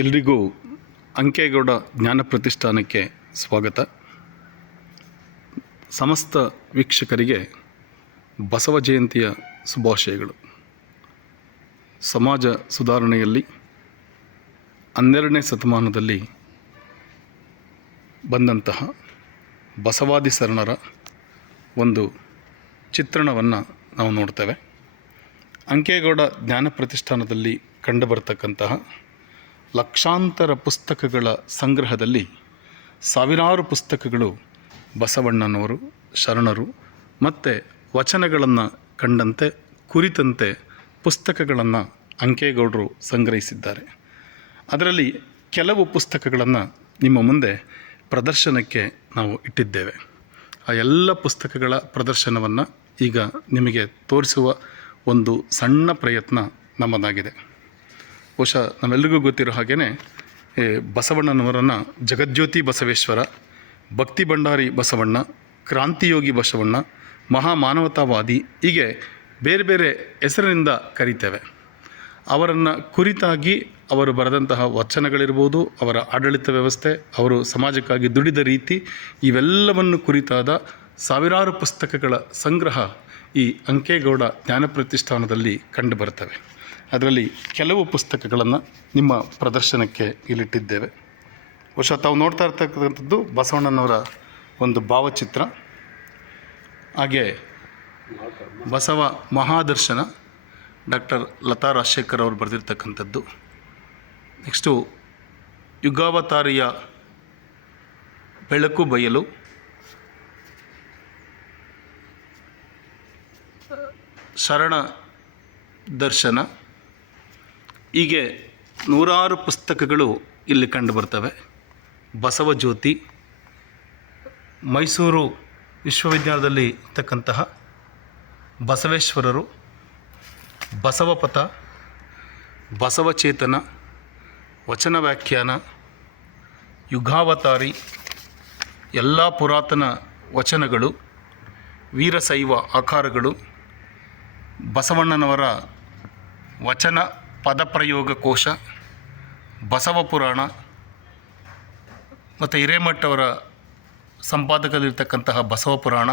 ಎಲ್ರಿಗೂ ಅಂಕೇಗೌಡ ಜ್ಞಾನ ಪ್ರತಿಷ್ಠಾನಕ್ಕೆ ಸ್ವಾಗತ. ಸಮಸ್ತ ವೀಕ್ಷಕರಿಗೆ ಬಸವ ಜಯಂತಿಯ ಶುಭಾಶಯಗಳು. ಸಮಾಜ ಸುಧಾರಣೆಯಲ್ಲಿ 12ನೇ ಶತಮಾನದಲ್ಲಿ ಬಂದಂತಹ ಬಸವಾದಿ ಶರಣರ ಒಂದು ಚಿತ್ರಣವನ್ನು ನಾವು ನೋಡ್ತೇವೆ. ಅಂಕೇಗೌಡ ಜ್ಞಾನ ಪ್ರತಿಷ್ಠಾನದಲ್ಲಿ ಕಂಡುಬರ್ತಕ್ಕಂತಹ ಲಕ್ಷಾಂತರ ಪುಸ್ತಕಗಳ ಸಂಗ್ರಹದಲ್ಲಿ ಸಾವಿರಾರು ಪುಸ್ತಕಗಳು ಬಸವಣ್ಣನವರು, ಶರಣರು ಮತ್ತು ವಚನಗಳನ್ನು ಕಂಡಂತೆ ಕುರಿತಂತೆ ಪುಸ್ತಕಗಳನ್ನು ಅಂಕೇಗೌಡರು ಸಂಗ್ರಹಿಸಿದ್ದಾರೆ. ಅದರಲ್ಲಿ ಕೆಲವು ಪುಸ್ತಕಗಳನ್ನು ನಿಮ್ಮ ಮುಂದೆ ಪ್ರದರ್ಶನಕ್ಕೆ ನಾವು ಇಟ್ಟಿದ್ದೇವೆ. ಆ ಎಲ್ಲ ಪುಸ್ತಕಗಳ ಪ್ರದರ್ಶನವನ್ನು ಈಗ ನಿಮಗೆ ತೋರಿಸುವ ಒಂದು ಸಣ್ಣ ಪ್ರಯತ್ನ ನಮ್ಮದಾಗಿದೆ. ಬಹುಶಃ ನಮ್ಮೆಲ್ಲರಿಗೂ ಗೊತ್ತಿರೋ ಹಾಗೆಯೇ ಬಸವಣ್ಣನವರನ್ನು ಜಗಜ್ಯೋತಿ ಬಸವೇಶ್ವರ, ಭಕ್ತಿ ಭಂಡಾರಿ ಬಸವಣ್ಣ, ಕ್ರಾಂತಿಯೋಗಿ ಬಸವಣ್ಣ, ಮಹಾಮಾನವತಾವಾದಿ ಹೀಗೆ ಬೇರೆ ಬೇರೆ ಹೆಸರಿನಿಂದ ಕರೀತೇವೆ. ಅವರನ್ನು ಕುರಿತಾಗಿ ಅವರು ಬರೆದಂತಹ ವಚನಗಳಿರ್ಬೋದು, ಅವರ ಆಡಳಿತ ವ್ಯವಸ್ಥೆ, ಅವರು ಸಮಾಜಕ್ಕಾಗಿ ದುಡಿದ ರೀತಿ, ಇವೆಲ್ಲವನ್ನು ಕುರಿತಾದ ಸಾವಿರಾರು ಪುಸ್ತಕಗಳ ಸಂಗ್ರಹ ಈ ಅಂಕೇಗೌಡ ಜ್ಞಾನ ಪ್ರತಿಷ್ಠಾನದಲ್ಲಿ ಕಂಡುಬರ್ತವೆ. ಅದರಲ್ಲಿ ಕೆಲವು ಪುಸ್ತಕಗಳನ್ನು ನಿಮ್ಮ ಪ್ರದರ್ಶನಕ್ಕೆ ಇಲ್ಲಿಟ್ಟಿದ್ದೇವೆ. ಬಹುಶಃ ತಾವು ನೋಡ್ತಾ ಇರ್ತಕ್ಕಂಥದ್ದು ಬಸವಣ್ಣನವರ ಒಂದು ಭಾವಚಿತ್ರ, ಹಾಗೆ ಬಸವ ಮಹಾದರ್ಶನ ಡಾಕ್ಟರ್ ಲತಾ ರಾಜಶೇಖರ್ ಅವರು ಬರೆದಿರ್ತಕ್ಕಂಥದ್ದು. ನೆಕ್ಸ್ಟು ಯುಗಾವತಾರಿಯ ಬೆಳಕು ಬಯಲು, ಶರಣ ದರ್ಶನ, ಹೀಗೆ ನೂರಾರು ಪುಸ್ತಕಗಳು ಇಲ್ಲಿ ಕಂಡುಬರ್ತವೆ. ಬಸವ ಜ್ಯೋತಿ, ಮೈಸೂರು ವಿಶ್ವವಿದ್ಯಾಲಯದಲ್ಲಿ ಇರ್ತಕ್ಕಂತಹ ಬಸವೇಶ್ವರರು, ಬಸವಪಥ, ಬಸವಚೇತನ, ವಚನ ವ್ಯಾಖ್ಯಾನ, ಯುಗಾವತಾರಿ, ಎಲ್ಲ ಪುರಾತನ ವಚನಗಳು, ವೀರಶೈವ ಆಕಾರಗಳು, ಬಸವಣ್ಣನವರ ವಚನ ಪದಪ್ರಯೋಗ ಕೋಶ, ಬಸವ ಪುರಾಣ ಮತ್ತು ಹಿರೇಮಠವರ ಸಂಪಾದಕದಲ್ಲಿರ್ತಕ್ಕಂತಹ ಬಸವ ಪುರಾಣ,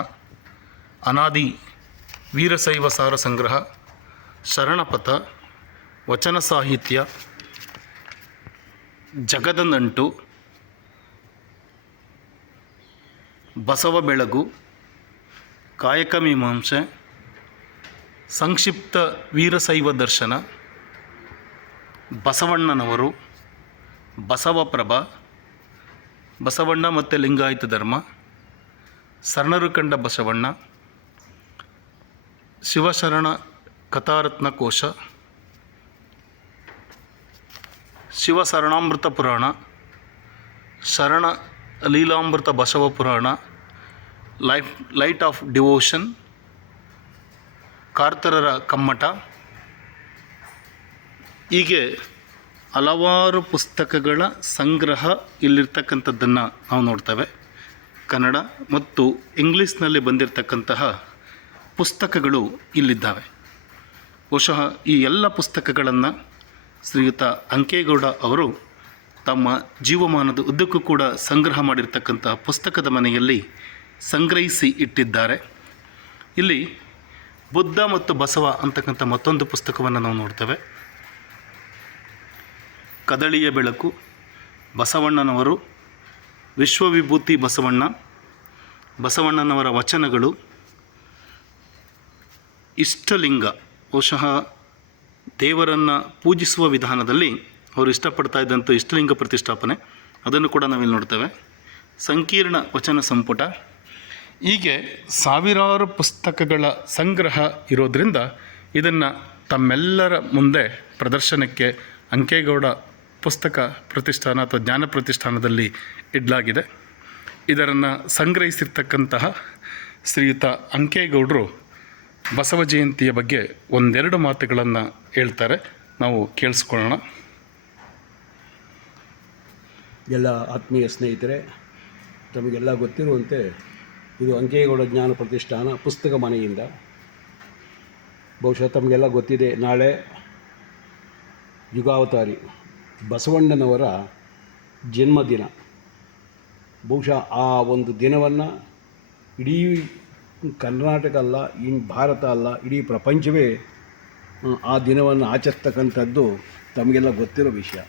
ಅನಾದಿ ವೀರಶೈವ ಸಾರ ಸಂಗ್ರಹ, ಶರಣಪಥ, ವಚನ ಸಾಹಿತ್ಯ, ಜಗದ ನಂಟು, ಬಸವ ಬೆಳಗು, ಕಾಯಕ ಮೀಮಾಂಸೆ, ಸಂಕ್ಷಿಪ್ತ ವೀರಶೈವ ದರ್ಶನ, ಬಸವಣ್ಣನವರು, ಬಸವಪ್ರಭ, ಬಸವಣ್ಣ ಮತ್ತು ಲಿಂಗಾಯತ ಧರ್ಮ, ಶರಣರು ಕಂಡ ಬಸವಣ್ಣ, ಶಿವಶರಣ ಕಥಾರತ್ನ ಕೋಶ, ಶಿವಶರಣಾಮೃತ ಪುರಾಣ, ಶರಣ ಲೀಲಾಮೃತ ಬಸವ ಪುರಾಣ, ಲೈಟ್ ಆಫ್ ಡಿವೋಷನ್, ಕಾರ್ತರರ ಕಮ್ಮಟ, ಹೀಗೆ ಹಲವಾರು ಪುಸ್ತಕಗಳ ಸಂಗ್ರಹ ಇಲ್ಲಿರ್ತಕ್ಕಂಥದ್ದನ್ನು ನಾವು ನೋಡ್ತೇವೆ. ಕನ್ನಡ ಮತ್ತು ಇಂಗ್ಲೀಷ್ನಲ್ಲಿ ಬಂದಿರತಕ್ಕಂತಹ ಪುಸ್ತಕಗಳು ಇಲ್ಲಿದ್ದಾವೆ. ಬಹುಶಃ ಈ ಎಲ್ಲ ಪುಸ್ತಕಗಳನ್ನು ಶ್ರೀಯುತ ಅಂಕೇಗೌಡ ಅವರು ತಮ್ಮ ಜೀವಮಾನದ ಉದ್ದಕ್ಕೂ ಕೂಡ ಸಂಗ್ರಹ ಮಾಡಿರ್ತಕ್ಕಂತಹ ಪುಸ್ತಕದ ಮನೆಯಲ್ಲಿ ಸಂಗ್ರಹಿಸಿ ಇಟ್ಟಿದ್ದಾರೆ. ಇಲ್ಲಿ ಬುದ್ಧ ಮತ್ತು ಬಸವ ಅಂತಕ್ಕಂಥ ಮತ್ತೊಂದು ಪುಸ್ತಕವನ್ನು ನಾವು ನೋಡ್ತೇವೆ. ಕದಳಿಯ ಬೆಳಕು, ಬಸವಣ್ಣನವರು, ವಿಶ್ವವಿಭೂತಿ ಬಸವಣ್ಣ, ಬಸವಣ್ಣನವರ ವಚನಗಳು, ಇಷ್ಟಲಿಂಗ, ಬಹುಶಃ ದೇವರನ್ನು ಪೂಜಿಸುವ ವಿಧಾನದಲ್ಲಿ ಅವರು ಇಷ್ಟಪಡ್ತಾ ಇದ್ದಂಥ ಇಷ್ಟಲಿಂಗ ಪ್ರತಿಷ್ಠಾಪನೆ, ಅದನ್ನು ಕೂಡ ನಾವಿಲ್ಲಿ ನೋಡ್ತೇವೆ. ಸಂಕೀರ್ಣ ವಚನ ಸಂಪುಟ, ಹೀಗೆ ಸಾವಿರಾರು ಪುಸ್ತಕಗಳ ಸಂಗ್ರಹ ಇರೋದರಿಂದ ಇದನ್ನು ತಮ್ಮೆಲ್ಲರ ಮುಂದೆ ಪ್ರದರ್ಶನಕ್ಕೆ ಅಂಕೇಗೌಡ ಪುಸ್ತಕ ಪ್ರತಿಷ್ಠಾನ ಅಥವಾ ಜ್ಞಾನ ಪ್ರತಿಷ್ಠಾನದಲ್ಲಿ ಇಡಲಾಗಿದೆ. ಇದನ್ನು ಸಂಗ್ರಹಿಸಿರ್ತಕ್ಕಂತಹ ಶ್ರೀಯುತ ಅಂಕೇಗೌಡರು ಬಸವ ಜಯಂತಿಯ ಬಗ್ಗೆ ಒಂದೆರಡು ಮಾತುಗಳನ್ನು ಹೇಳ್ತಾರೆ, ನಾವು ಕೇಳಿಸ್ಕೊಳ್ಳೋಣ. ಎಲ್ಲ ಆತ್ಮೀಯ ಸ್ನೇಹಿತರೆ, ತಮಗೆಲ್ಲ ಗೊತ್ತಿರುವಂತೆ ಇದು ಅಂಕೇಗೌಡ ಜ್ಞಾನ ಪ್ರತಿಷ್ಠಾನ ಪುಸ್ತಕ ಮನೆಯಿಂದ ಬಹುಶಃ ತಮಗೆಲ್ಲ ಗೊತ್ತಿದೆ, ನಾಳೆ ಯುಗಾವತಾರಿ ಬಸವಣ್ಣನವರ ಜನ್ಮದಿನ. ಬಹುಶಃ ಆ ಒಂದು ದಿನವನ್ನು ಇಡೀ ಕರ್ನಾಟಕ ಅಲ್ಲ, ಭಾರತ ಅಲ್ಲ, ಇಡೀ ಪ್ರಪಂಚವೇ ಆ ದಿನವನ್ನು ಆಚರಿಸ್ತಕ್ಕಂಥದ್ದು ತಮಗೆಲ್ಲ ಗೊತ್ತಿರೋ ವಿಷಯ.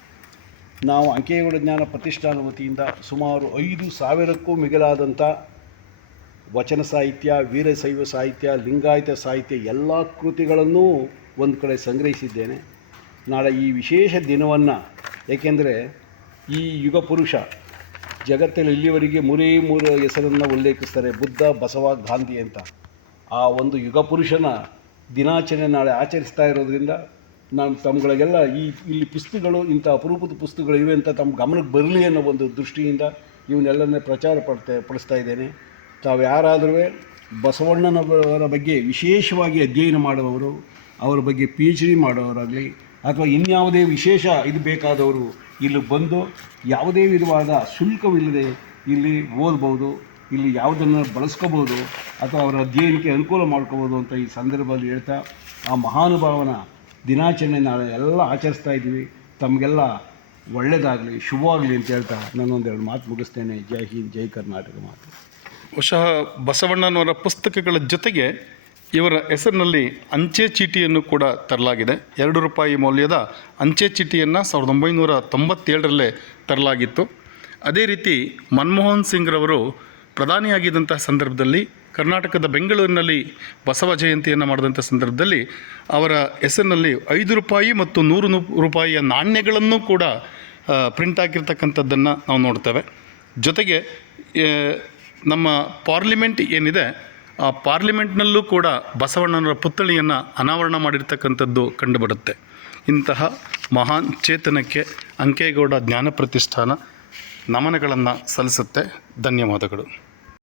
ನಾವು ಅಂಕೇಗೌಡ ಜ್ಞಾನ ಪ್ರತಿಷ್ಠಾನ ವತಿಯಿಂದ ಸುಮಾರು 5,000ಕ್ಕೂ ಮಿಗಿಲಾದಂಥ ವಚನ ಸಾಹಿತ್ಯ, ವೀರಶೈವ ಸಾಹಿತ್ಯ, ಲಿಂಗಾಯತ ಸಾಹಿತ್ಯ ಎಲ್ಲ ಕೃತಿಗಳನ್ನೂ ಒಂದು ಕಡೆ ಸಂಗ್ರಹಿಸಿದ್ದೇನೆ. ನಾಳೆ ಈ ವಿಶೇಷ ದಿನವನ್ನು, ಏಕೆಂದರೆ ಈ ಯುಗ ಪುರುಷ ಜಗತ್ತಲ್ಲಿ ಇಲ್ಲಿವರೆಗೆ ಮೂರು ಹೆಸರನ್ನು ಉಲ್ಲೇಖಿಸ್ತಾರೆ, ಬುದ್ಧ, ಬಸವ, ಗಾಂಧಿ ಅಂತ. ಆ ಒಂದು ಯುಗ ಪುರುಷನ ದಿನಾಚರಣೆ ನಾಳೆ ಆಚರಿಸ್ತಾ ಇರೋದ್ರಿಂದ ನಾನು ತಮ್ಮಗಳಿಗೆಲ್ಲ ಇಲ್ಲಿ ಪುಸ್ತಕಗಳು, ಇಂಥ ಅಪರೂಪದ ಪುಸ್ತಕಗಳು ಇವೆ ಅಂತ ತಮ್ಮ ಗಮನಕ್ಕೆ ಬರಲಿ ಅನ್ನೋ ಒಂದು ದೃಷ್ಟಿಯಿಂದ ಇವನ್ನೆಲ್ಲನೇ ಪಡಿಸ್ತಾ ಇದ್ದೇನೆ. ತಾವು ಯಾರಾದರೂ ಬಸವಣ್ಣನವರ ಬಗ್ಗೆ ವಿಶೇಷವಾಗಿ ಅಧ್ಯಯನ ಮಾಡುವವರು, ಅವರ ಬಗ್ಗೆ PhD ಮಾಡೋರಾಗಲಿ ಅಥವಾ ಇನ್ಯಾವುದೇ ವಿಶೇಷ ಇದು ಬೇಕಾದವರು ಇಲ್ಲಿ ಬಂದು ಯಾವುದೇ ವಿಧವಾದ ಶುಲ್ಕವಿಲ್ಲದೆ ಇಲ್ಲಿ ಓದ್ಬೋದು, ಇಲ್ಲಿ ಯಾವುದನ್ನು ಬಳಸ್ಕೋಬೋದು ಅಥವಾ ಅವರ ಅಧ್ಯಯನಕ್ಕೆ ಅನುಕೂಲ ಮಾಡ್ಕೋಬೋದು ಅಂತ ಈ ಸಂದರ್ಭದಲ್ಲಿ ಹೇಳ್ತಾ, ಆ ಮಹಾನುಭಾವನ ದಿನಾಚರಣೆ ನಾಳೆ ಎಲ್ಲ ಆಚರಿಸ್ತಾ ಇದ್ದೀವಿ. ತಮಗೆಲ್ಲ ಒಳ್ಳೆಯದಾಗಲಿ, ಶುಭವಾಗಲಿ ಅಂತ ಹೇಳ್ತಾ ನಾನೊಂದೆರಡು ಮಾತು ಮುಗಿಸ್ತೇನೆ. ಜೈ ಹಿಂದ್, ಜೈ ಕರ್ನಾಟಕ ಮಾತು. ಬಹುಶಃ ಬಸವಣ್ಣನವರ ಪುಸ್ತಕಗಳ ಜೊತೆಗೆ ಇವರ ಹೆಸರಿನಲ್ಲಿ ಅಂಚೆ ಚೀಟಿಯನ್ನು ಕೂಡ ತರಲಾಗಿದೆ. 2 ರೂಪಾಯಿ ಮೌಲ್ಯದ ಅಂಚೆ ಚೀಟಿಯನ್ನು 1997ರಲ್ಲೇ ತರಲಾಗಿತ್ತು. ಅದೇ ರೀತಿ ಮನಮೋಹನ್ ಸಿಂಗ್ರವರು ಪ್ರಧಾನಿಯಾಗಿದ್ದಂಥ ಸಂದರ್ಭದಲ್ಲಿ ಕರ್ನಾಟಕದ ಬೆಂಗಳೂರಿನಲ್ಲಿ ಬಸವ ಜಯಂತಿಯನ್ನು ಮಾಡಿದಂಥ ಸಂದರ್ಭದಲ್ಲಿ ಅವರ ಹೆಸರಿನಲ್ಲಿ 5 ರೂಪಾಯಿ ಮತ್ತು 100 ರೂಪಾಯಿಯ ನಾಣ್ಯಗಳನ್ನು ಕೂಡ ಪ್ರಿಂಟ್ ಆಗಿರ್ತಕ್ಕಂಥದ್ದನ್ನು ನಾವು ನೋಡ್ತೇವೆ. ಜೊತೆಗೆ ನಮ್ಮ ಪಾರ್ಲಿಮೆಂಟ್ ಏನಿದೆ, ಆ ಪಾರ್ಲಿಮೆಂಟ್ನಲ್ಲೂ ಕೂಡ ಬಸವಣ್ಣನವರ ಪುತ್ಥಳಿಯನ್ನು ಅನಾವರಣ ಮಾಡಿರ್ತಕ್ಕಂಥದ್ದು ಕಂಡುಬರುತ್ತೆ. ಇಂತಹ ಮಹಾನ್ ಚೇತನಕ್ಕೆ ಅಂಕೇಗೌಡ ಜ್ಞಾನ ಪ್ರತಿಷ್ಠಾನ ನಮನಗಳನ್ನು ಸಲ್ಲಿಸುತ್ತೆ. ಧನ್ಯವಾದಗಳು.